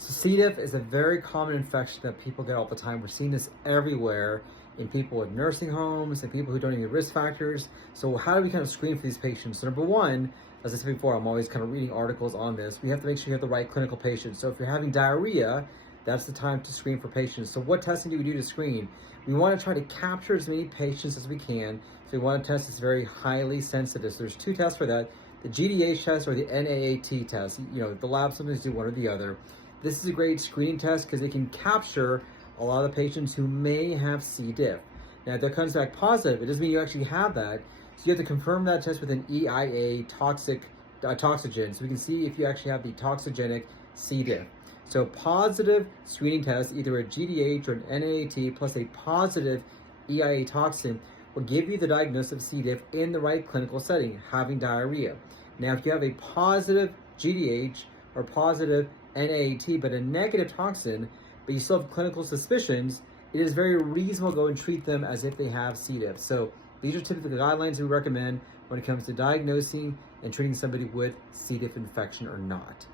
So C. diff is a very common infection that people get all the time. We're seeing this everywhere in people with nursing homes and people who don't need risk factors. So how do we kind of screen for these patients? So number one, as I said before, I'm always kind of reading articles on this. We have to make sure you have the right clinical patient. So if you're having diarrhea, that's the time to screen for patients. So what testing do we do to screen? We want to try to capture as many patients as we can. So we want to test this very highly sensitive. So there's two tests for that, the GDH test or the NAAT test. You know, the lab sometimes do one or the other. This is a great screening test because it can capture a lot of the patients who may have C. diff. Now, if that comes back positive, it doesn't mean you actually have that. So you have to confirm that test with an EIA toxogen, so we can see if you actually have the toxogenic C. diff. So positive screening test, either a GDH or an NAAT plus a positive EIA toxin, will give you the diagnosis of C. diff in the right clinical setting, having diarrhea. Now, if you have a positive GDH or positive NAAT, but a negative toxin, but you still have clinical suspicions, it is very reasonable to go and treat them as if they have C. diff. So these are typically the guidelines we recommend when it comes to diagnosing and treating somebody with C. diff infection or not.